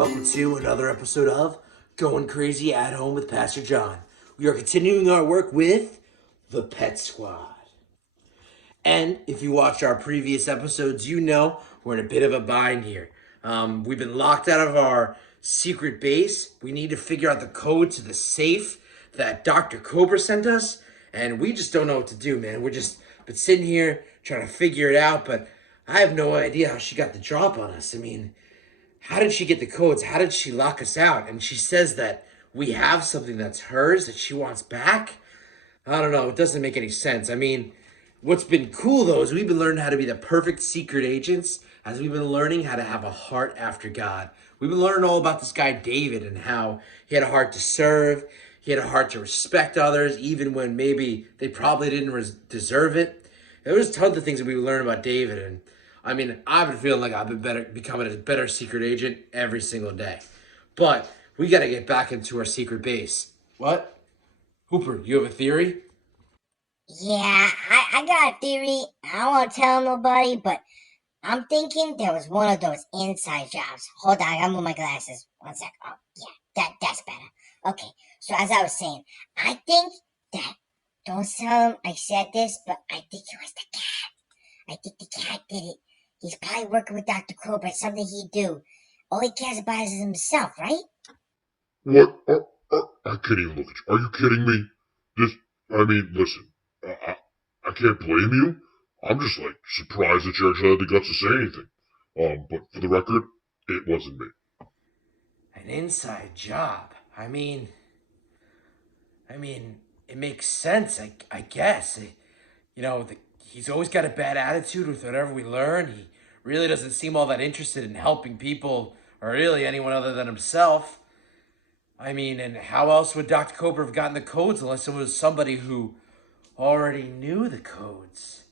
welcome to another episode of Going Crazy at Home with Pastor John. We are continuing our work with the Pet Squad. And if you watched our previous episodes, you know we're in a bit of a bind here. We've been locked out of our secret base. We need to figure out the code to the safe that Dr. Cobra sent us, and we just don't know what to do, man. We're just been sitting here trying to figure it out, but I have no idea how she got the drop on us. I mean, how did she get the codes? How did she lock us out? And she says that we have something that's hers that she wants back. I don't know. It doesn't make any sense. I mean, what's been cool though is we've been learning how to be the perfect secret agents as we've been learning how to have a heart after God. We've been learning all about this guy David and how he had a heart to serve. He had a heart to respect others even when maybe they probably didn't deserve it. There was tons of things that we learned about David, and I mean, I've been feeling like I've been becoming a better secret agent every single day. But we got to get back into our secret base. What? Hooper, you have a theory? Yeah, I got a theory. I don't want to tell nobody, but I'm thinking there was one of those inside jobs. Hold on, I gotta move my glasses. One sec. Oh, yeah, that's better. Okay, so as I was saying, I think that, don't tell him I said this, but I think it was the cat. I think the cat did it. He's probably working with Dr. Cobra. It's something he'd do. All he cares about is himself, right? What? I can't even look at you. Are you kidding me? Listen, I can't blame you. I'm just surprised that you actually had the guts to say anything. But for the record, it wasn't me. An inside job. I mean, it makes sense, I guess. He's always got a bad attitude with whatever we learn. He really doesn't seem all that interested in helping people or really anyone other than himself. I mean, and how else would Dr. Cobra have gotten the codes unless it was somebody who already knew the codes?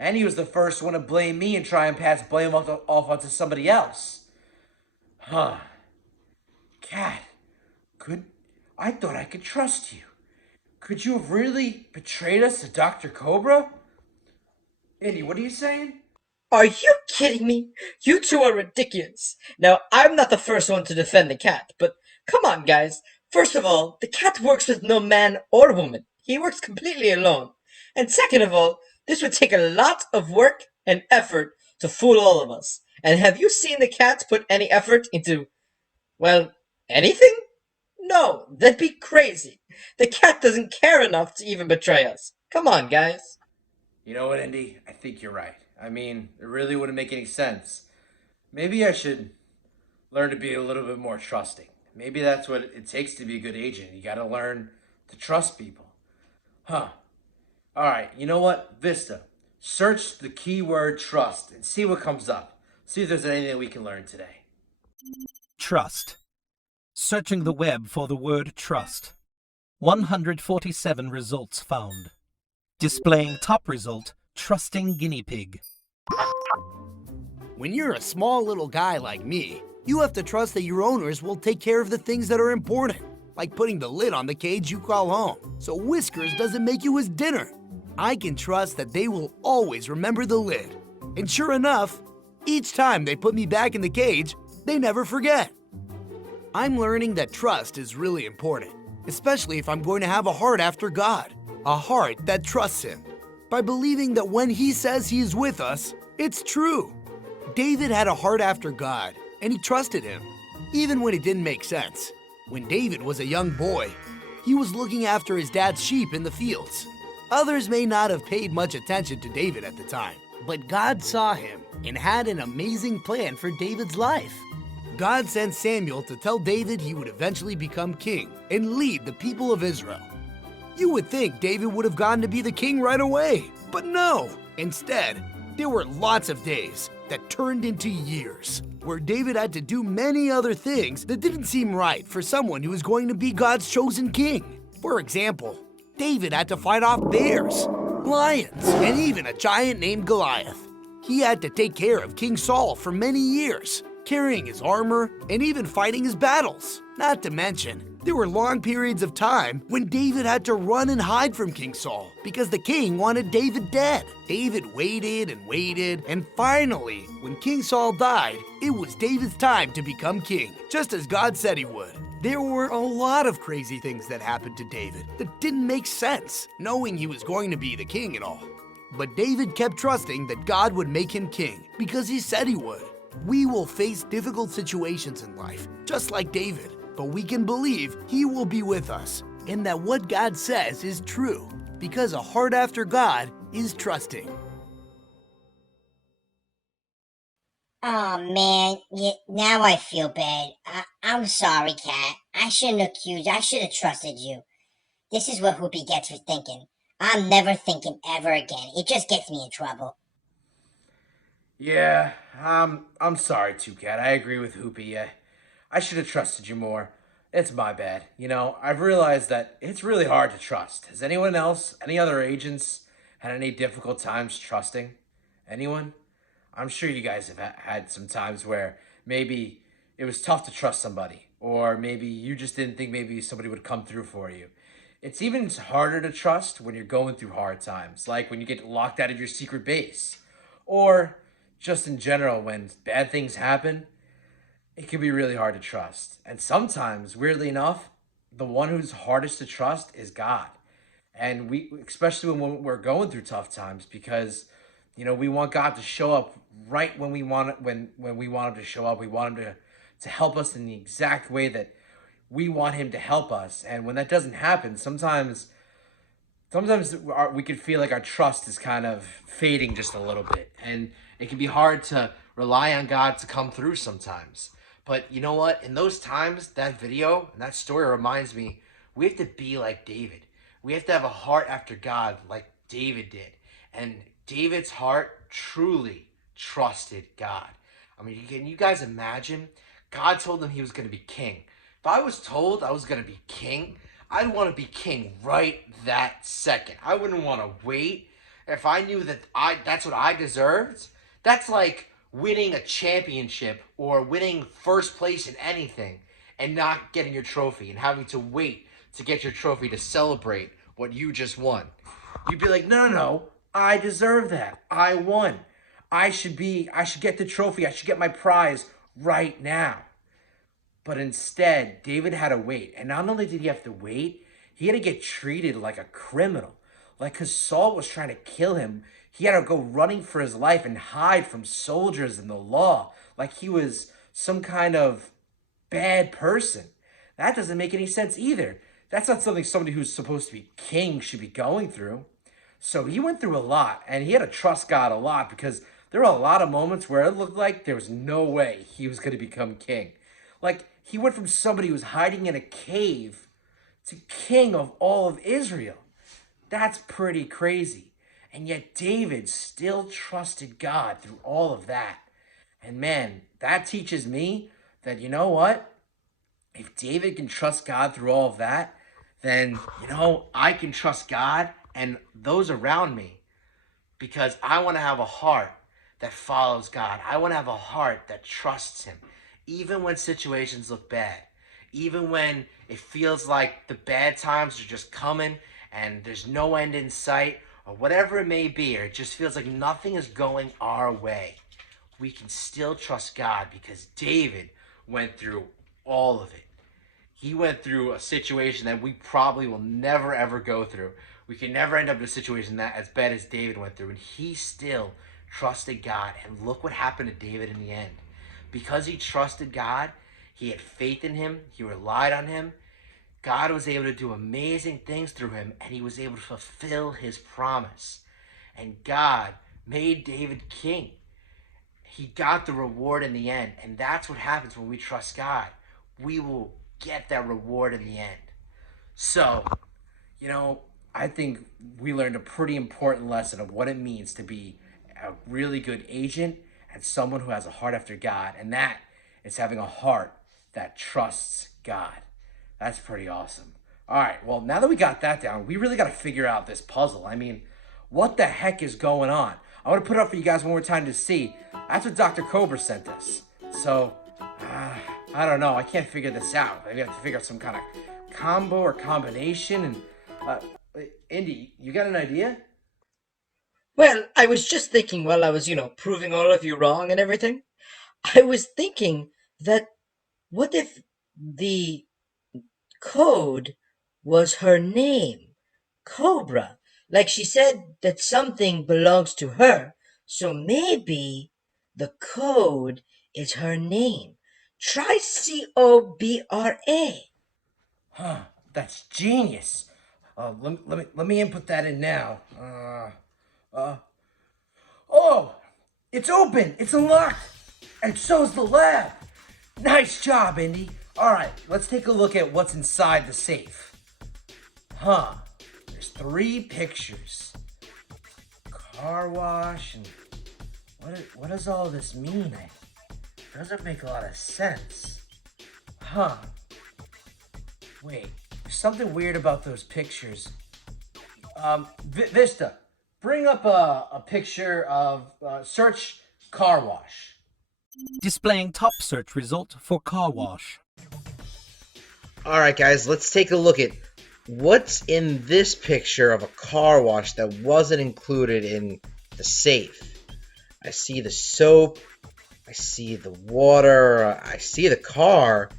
And he was the first one to blame me and try and pass blame off onto somebody else. Huh. Cat, I thought I could trust you. Could you have really betrayed us to Dr. Cobra? Andy, what are you saying? Are you kidding me? You two are ridiculous. Now, I'm not the first one to defend the cat, but come on, guys. First of all, the cat works with no man or woman. He works completely alone. And second of all, this would take a lot of work and effort to fool all of us. And have you seen the cat put any effort into, well, anything? No, that'd be crazy. The cat doesn't care enough to even betray us. Come on, guys. You know what, Andy? I think you're right. I mean, it really wouldn't make any sense. Maybe I should learn to be a little bit more trusting. Maybe that's what it takes to be a good agent. You gotta learn to trust people. Huh. Alright, you know what? Vista, search the keyword trust and see what comes up. See if there's anything we can learn today. Trust. Searching the web for the word trust. 147 results found. Displaying top result, trusting guinea pig. When you're a small little guy like me, you have to trust that your owners will take care of the things that are important, like putting the lid on the cage you call home, so Whiskers doesn't make you his dinner. I can trust that they will always remember the lid. And sure enough, each time they put me back in the cage, they never forget. I'm learning that trust is really important, especially if I'm going to have a heart after God, a heart that trusts Him. By believing that when He says He is with us, it's true. David had a heart after God, and he trusted Him, even when it didn't make sense. When David was a young boy, he was looking after his dad's sheep in the fields. Others may not have paid much attention to David at the time, but God saw him and had an amazing plan for David's life. God sent Samuel to tell David he would eventually become king and lead the people of Israel. You would think David would have gone to be the king right away, but no. Instead, there were lots of days that turned into years, where David had to do many other things that didn't seem right for someone who was going to be God's chosen king. For example, David had to fight off bears, lions, and even a giant named Goliath. He had to take care of King Saul for many years. carrying his armor, and even fighting his battles. Not to mention, there were long periods of time when David had to run and hide from King Saul because the king wanted David dead. David waited and waited, and finally, when King Saul died, it was David's time to become king, just as God said he would. There were a lot of crazy things that happened to David that didn't make sense, knowing he was going to be the king and all. But David kept trusting that God would make him king because he said he would. We will face difficult situations in life, just like David, but we can believe he will be with us and that what God says is true because a heart after God is trusting. Oh man, now I feel bad. I'm sorry, Cat. I shouldn't accuse. I should have trusted you. This is what Whoopi gets for thinking. I'm never thinking ever again. It just gets me in trouble. Yeah, I'm sorry too, Cat. I agree with Hoopy. I should have trusted you more. It's my bad. You know, I've realized that it's really hard to trust. Has anyone else, any other agents, had any difficult times trusting? Anyone? I'm sure you guys have had some times where maybe it was tough to trust somebody, or maybe you just didn't think maybe somebody would come through for you. It's even harder to trust when you're going through hard times, like when you get locked out of your secret base, or just in general when bad things happen. It can be really hard to trust. And sometimes, weirdly enough, the one who's hardest to trust is God. And we, especially when we're going through tough times, because we want God to show up right when we want it, when we want him to show up. We want him to help us in the exact way that we want him to help us. And when that doesn't happen, sometimes we can feel like our trust is kind of fading just a little bit, and it can be hard to rely on God to come through sometimes. But you know what? In those times, that video and that story reminds me, we have to be like David. We have to have a heart after God like David did. And David's heart truly trusted God. I mean, can you guys imagine? God told him he was going to be king. If I was told I was going to be king, I'd want to be king right that second. I wouldn't want to wait. If I knew that that's what I deserved, that's like winning a championship or winning first place in anything and not getting your trophy and having to wait to get your trophy to celebrate what you just won. You'd be like, no, no, no, I deserve that. I won. I should get the trophy. I should get my prize right now. But instead, David had to wait. And not only did he have to wait, he had to get treated like a criminal. Like, because Saul was trying to kill him, he had to go running for his life and hide from soldiers and the law. Like he was some kind of bad person. That doesn't make any sense either. That's not something somebody who's supposed to be king should be going through. So he went through a lot, and he had to trust God a lot because there were a lot of moments where it looked like there was no way he was going to become king. Like, he went from somebody who was hiding in a cave to king of all of Israel. That's pretty crazy. And yet David still trusted God through all of that. And man, that teaches me that, you know what? If David can trust God through all of that, then, I can trust God and those around me, because I want to have a heart that follows God. I want to have a heart that trusts him, even when situations look bad, even when it feels like the bad times are just coming and there's no end in sight, or whatever it may be, or it just feels like nothing is going our way. We can still trust God because David went through all of it. He went through a situation that we probably will never ever go through. We can never end up in a situation that as bad as David went through, and he still trusted God. And look what happened to David in the end. Because he trusted God, he had faith in him, he relied on him, God was able to do amazing things through him, and he was able to fulfill his promise. And God made David king. He got the reward in the end, and that's what happens when we trust God. We will get that reward in the end. So, I think we learned a pretty important lesson of what it means to be a really good agent and someone who has a heart after God, and that is having a heart that trusts God. That's pretty awesome. All right, well, now that we got that down, we really got to figure out this puzzle. I mean, what the heck is going on? I want to put it up for you guys one more time to see. That's what Dr. Cobra sent us. So, I don't know. I can't figure this out. I have to figure out some kind of combo or combination. And, uh, Indy, you got an idea? Well, I was just thinking while I was, proving all of you wrong and everything. I was thinking that what if the code was her name? Cobra. Like she said that something belongs to her, so maybe the code is her name. Try Cobra. Huh, that's genius. Let me input that in now. Oh, it's open. It's unlocked. And so's the lab. Nice job, Indy. All right, let's take a look at what's inside the safe. Huh, there's 3 pictures. Car wash and what does all this mean? It doesn't make a lot of sense. Huh. Wait, there's something weird about those pictures. Vista, bring up a picture of search car wash. Displaying top search result for car wash. All right, guys, let's take a look at what's in this picture of a car wash that wasn't included in the safe. I see the soap, I see the water, I see the car.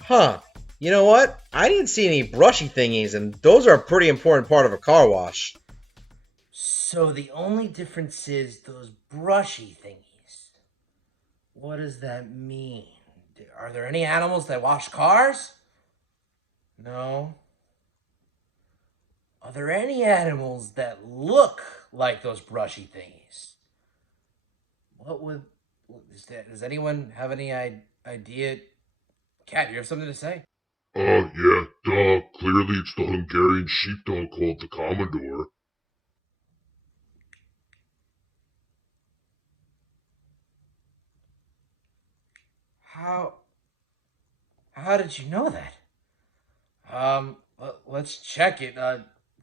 Huh, you know what? I didn't see any brushy thingies, and those are a pretty important part of a car wash. So the only difference is those brushy thingies. What does that mean? Are there any animals that wash cars? No. Are there any animals that look like those brushy thingies? What would... Does anyone have any idea? Cat, you have something to say? Yeah, duh. Clearly it's the Hungarian sheepdog called the Commodore. How did you know that? Let's check it.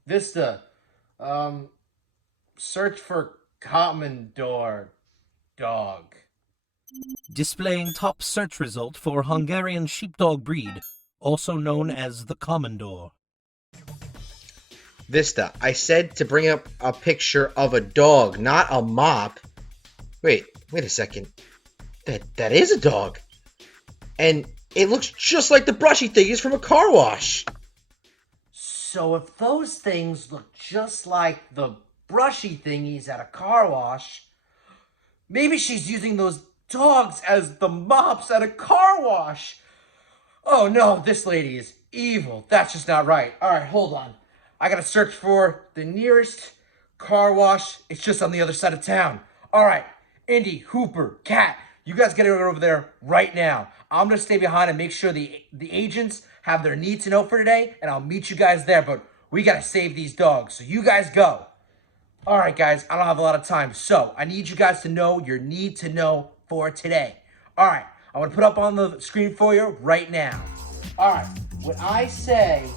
Vista, search for Commodore dog. Displaying top search result for Hungarian sheepdog breed, also known as the Commodore. Vista, I said to bring up a picture of a dog, not a mop. Wait a second. That is a dog. And it looks just like the brushy thingies from a car wash. So if those things look just like the brushy thingies at a car wash, maybe she's using those dogs as the mops at a car wash. Oh no, this lady is evil. That's just not right. All right, hold on. I gotta search for the nearest car wash. It's just on the other side of town. All right, Indy, Hooper, Cat, you guys get over there right now. I'm gonna stay behind and make sure the agents have their need to know for today, and I'll meet you guys there. But we gotta save these dogs, so you guys go. All right, guys, I don't have a lot of time, so I need you guys to know your need to know for today. All right, I'm gonna put up on the screen for you right now. All right, when I say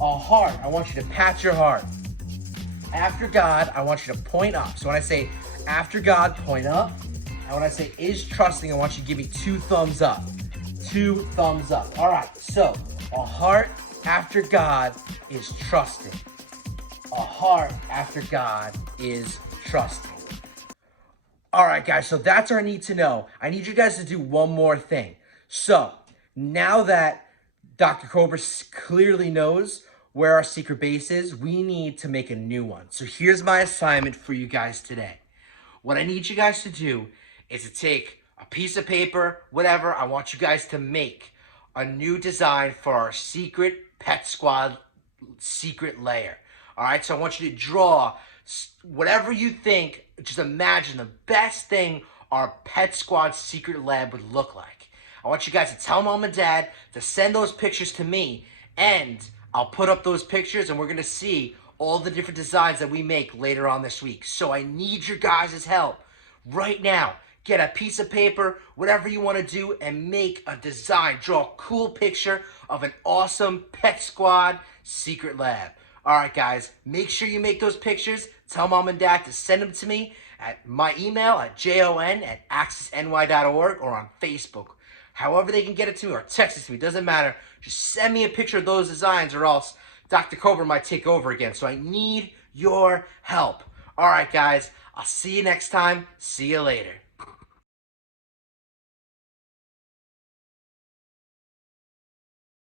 a heart, I want you to pat your heart. After God, I want you to point up. So when I say after God, point up. And when I say is trusting, I want you to give me 2 thumbs up. 2 thumbs up. All right, so a heart after God is trusting. A heart after God is trusting. All right, guys, so that's our need to know. I need you guys to do one more thing. So now that Dr. Cobra clearly knows where our secret base is, we need to make a new one. So here's my assignment for you guys today. What I need you guys to do is to take a piece of paper, whatever, I want you guys to make a new design for our secret Pet Squad secret lair. All right, so I want you to draw whatever you think, just imagine the best thing our Pet Squad secret lab would look like. I want you guys to tell mom and dad to send those pictures to me, and I'll put up those pictures and we're going to see all the different designs that we make later on this week. So I need your guys' help right now. Get a piece of paper, whatever you want to do, and make a design. Draw a cool picture of an awesome Pet Squad secret lab. Alright guys, make sure you make those pictures. Tell mom and dad to send them to me at my email at jon@accessny.org or on Facebook. However they can get it to me or text it to me, doesn't matter. Just send me a picture of those designs or else Dr. Cobra might take over again. So I need your help. Alright guys, I'll see you next time. See you later.